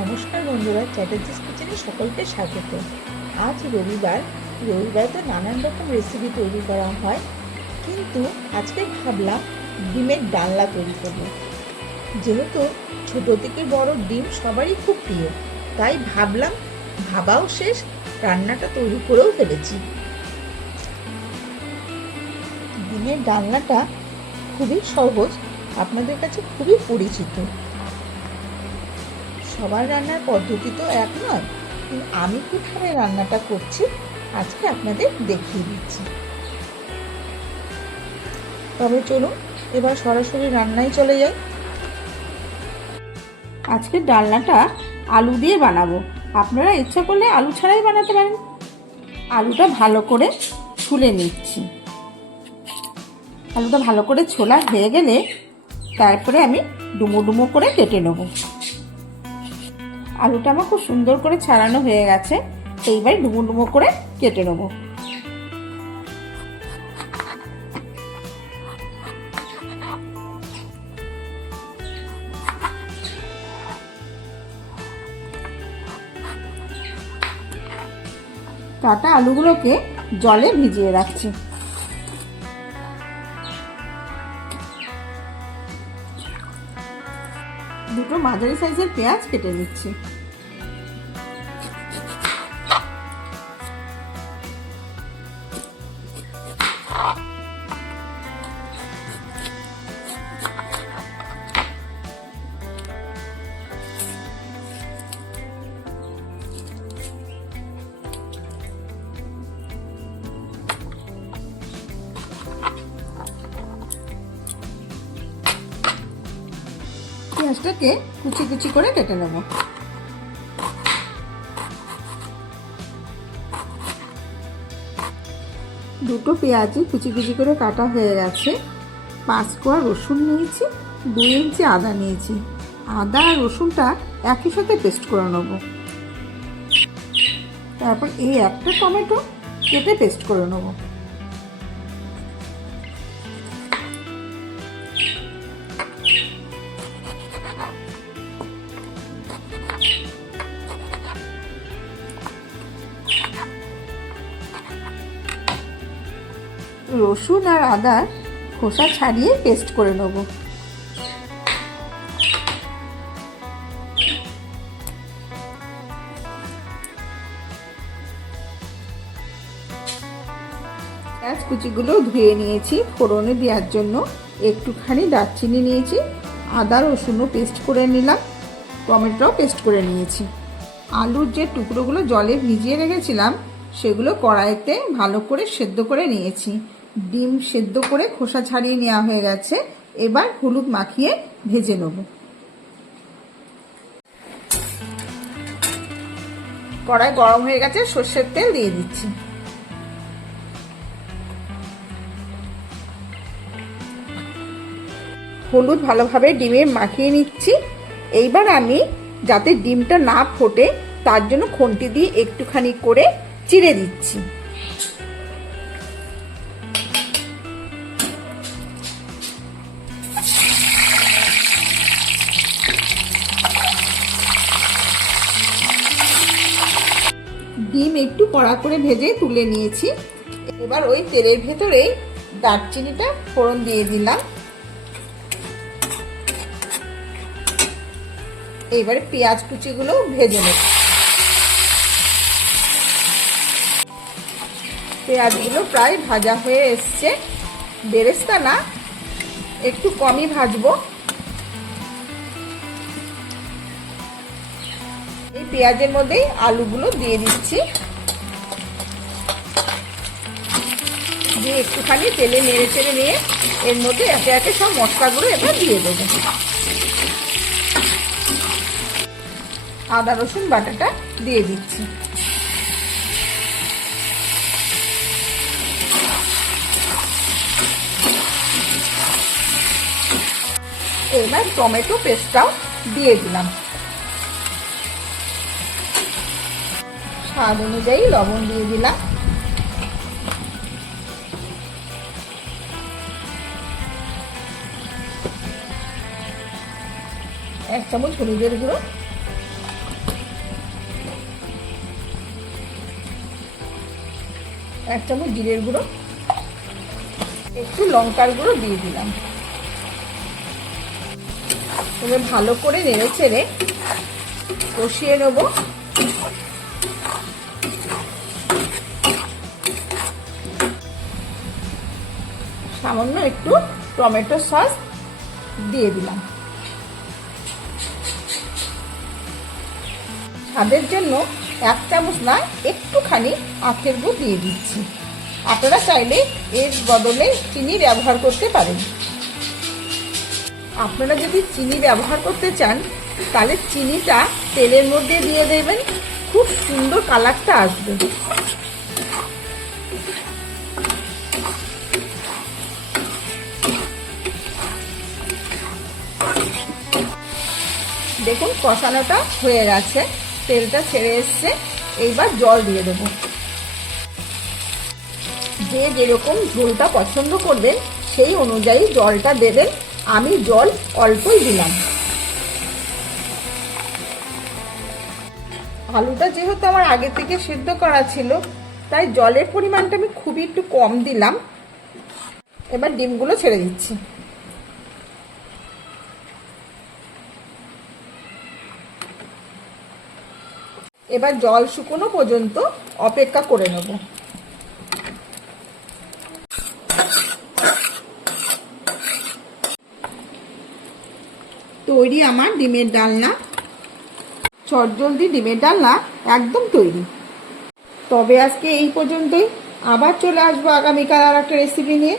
নমস্কার বন্ধুরা, চ্যাটার্জিস কিচেনে সকলকে স্বাগত। আজ রবিবার তো নানান রকম রেসিপি তৈরি করা হয়, কিন্তু আজকে ভাবলাম ডিমের ডালনা তৈরি করব। যেহেতু ছোট থেকে বড় ডিম সবারই খুব প্রিয়, তাই ভাবলাম ভাবাও শেষ, রান্নাটা তৈরি করেও ফেলেছি। ডিমের ডালনাটা খুবই সহজ, আপনাদের কাছে খুবই পরিচিত। সবার রান্নার পদ্ধতি তো এক নয়, কিন্তু আমি কীভাবে রান্নাটা করছি আজকে আপনাদের দেখিয়ে দিচ্ছি। তবে চলুন এবার সরাসরি রান্নায় চলে যাই। আজকে ডালনাটা আলু দিয়ে বানাবো, আপনারা ইচ্ছা করলে আলু ছাড়াই বানাতে পারেন। আলুটা ভালো করে ছুলে নিচ্ছি। আলুটা ভালো করে ছোলা হয়ে গেলে তারপরে আমি ডুমো ডুমো করে কেটে নেব। আলুটা আমার খুব সুন্দর করে ছাড়ানো হয়ে গেছে, এইবার ডুমো ডুমো করে কেটে নেব। কাটা আলুগুলোকে জলে ভিজিয়ে রাখছি। দুটো মাঝারি সাইজের পেঁয়াজ কেটে নিচ্ছি। পেঁয়াজটাকে কুচি কুচি করে কেটে নেব। দুটো পেঁয়াজই কুচি কুচি করে কাটা হয়ে গেছে। 5 কোয়া রসুন নিয়েছি, 2 ইঞ্চি আদা নিয়েছি। আদা আর রসুনটা একই সাথে পেস্ট করে নেব। তারপর এই একটা টমেটো কেটে পেস্ট করে নেব। রসুন আর আদার খোসা ছাড়িয়ে পেস্ট করে নেব। পেঁয়াজ কুচিগুলো ধুয়ে নিয়েছি ফোড়নে দেওয়ার জন্য। একটুখানি দারচিনি নিয়েছি, আদা রসুনও পেস্ট করে নিলাম, টমেটোও পেস্ট করে নিয়েছি। আলুর যে টুকরোগুলো জলে ভিজিয়ে রেখেছিলাম সেগুলো কড়াইতে ভালো করে সেদ্ধ করে নিয়েছি। ডিম সেদ্ধ করে খোসা ছাড়িয়ে নেওয়া হয়ে গেছে। এবার হলুদ মাখিয়ে ভেজে নেব। কড়াই গরম হয়ে গেছে, সর্ষের তেল দিয়ে দিচ্ছি। হলুদ ভালোভাবে ডিমে মাখিয়ে নিচ্ছি। এইবার আমি যাতে ডিমটা না ফোটে তার জন্য খুন্তি দিয়ে একটুখানি করে চিড়ে দিচ্ছি। ডিম একটু কড়া করে ভেজে তুলে নিয়েছি। এবার ওই তেলের ভেতরেই দারচিনিটা ফোড়ন দিয়ে দিলাম। এইবারে পেঁয়াজ কুচিগুলো ভেজে নেব। পেঁয়াজগুলো প্রায় ভাজা হয়ে এসছে, বেরেস্তা না, একটু কমই ভাজবো। এই পেঁয়াজের মধ্যেই আলুগুলো দিয়ে দিচ্ছি, দিয়ে একটুখানি তেলে নেড়ে চেড়ে নিয়ে এর মধ্যে একে একে সব মশলাগুলো এবার দিয়ে দেবো। আদা রসুন বাটাটা দিয়ে দিচ্ছি। এবার টমেটো পেস্টটাও দিয়ে দিলাম। স্বাদ অনুযায়ী লবণ দিয়ে দিলাম। 1 চামচ হলুদের গুঁড়ো, 1 চামচ জিরের গুঁড়ো, একটু লঙ্কার গুঁড়ো দিয়ে দিলাম। তবে ভালো করে নেড়ে চেড়ে কষিয়ে নেব। সামান্য একটু টমেটো সস দিয়ে দিলাম। স্বাদের জন্য 1 চামচ না, একটুখানি আখের গুড় দিয়ে দিচ্ছি। আপনারা চাইলে এর বদলে চিনি ব্যবহার করতে পারেন। আপনারা যদি চিনি ব্যবহার করতে চান তাহলে চিনিটা তেলের মধ্যে দিয়ে দেবেন, খুব সুন্দর কালারটা আসবে। দেখুন কষানোটা হয়ে গেছে, তেলটা ছেড়ে এসছে। এইবার জল দিয়ে দেব। যে যেরকম ঝোলটা পছন্দ করবেন সেই অনুযায়ী জলটা দেবেন। আমি জল অল্পই দিলাম। আলুটা যেহেতু আমার আগে থেকে সিদ্ধ করা ছিল, তাই জলের পরিমাণটা আমি খুবই একটু কম দিলাম। এবার ডিমগুলো ছেড়ে দিচ্ছি। এবার জল শুকনো পর্যন্ত অপেক্ষা করে নেব। তৈরি আমার ডিমের ডালনা। চটজলদি ডিমের ডালনা একদম তৈরি। তবে আজকে এই পর্যন্তই। আবার চলে আসবো আগামীকাল আর একটা রেসিপি নিয়ে।